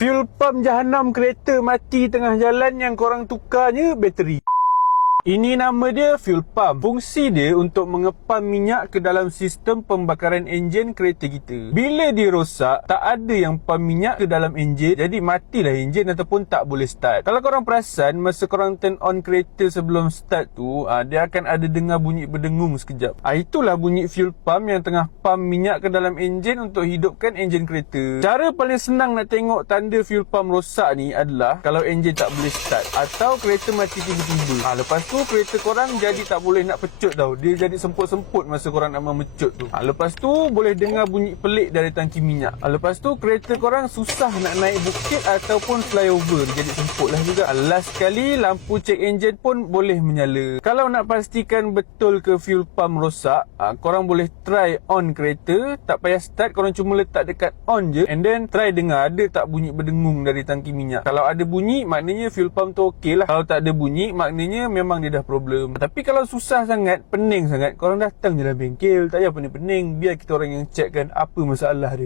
Fuel pump jahanam kereta mati tengah jalan yang korang tukarnya bateri. Ini nama dia fuel pump. Fungsi dia untuk mengepam minyak ke dalam sistem pembakaran enjin kereta kita. Bila dia rosak, tak ada yang pump minyak ke dalam enjin, jadi matilah enjin ataupun tak boleh start. Kalau korang perasan, masa korang turn on kereta sebelum start tu, dia akan ada dengar bunyi berdengung sekejap. Itulah bunyi fuel pump yang tengah pump minyak ke dalam enjin untuk hidupkan enjin kereta. Cara paling senang nak tengok tanda fuel pump rosak ni adalah kalau enjin tak boleh start atau kereta mati tiba-tiba. Lepas tu kereta korang jadi tak boleh nak pecut tau. Dia jadi semput-semput masa korang nak memecut tu. Lepas tu boleh dengar bunyi pelik dari tangki minyak. Lepas tu kereta korang susah nak naik bukit ataupun flyover. Jadi semput lah juga. Last sekali lampu cek enjin pun boleh menyala. Kalau nak pastikan betul ke fuel pump rosak, korang boleh try on kereta. Tak payah start, korang cuma letak dekat on je, and then try dengar ada tak bunyi berdengung dari tangki minyak. Kalau ada bunyi, maknanya fuel pump tu okey lah. Kalau tak ada bunyi, maknanya memang dia dah problem. Tapi kalau susah sangat, pening sangat, korang datang je lah bengkel. Tak payah pening-pening, biar kita orang yang checkkan apa masalah dia.